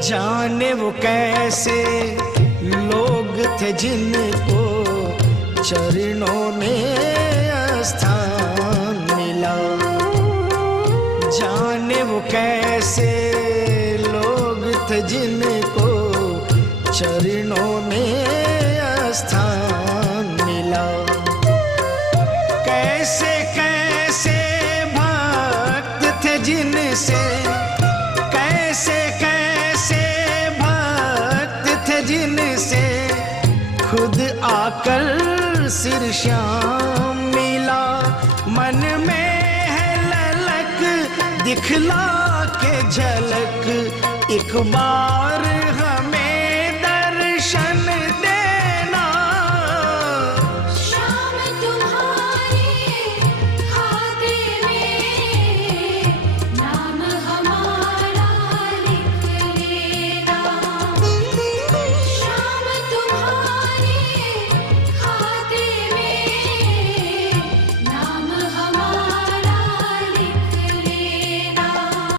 जाने वो कैसे लोग थे जिनको चरणों में स्थान मिला। जाने वो कैसे लोग थे जिनको चरणों में स्थान मिला। कैसे कैसे भक्त थे जिनसे, कैसे कैसे भक्त थे जिनसे खुद आकर सिर श्याम मिला। मन में है ललक दिखला के झलक एक बार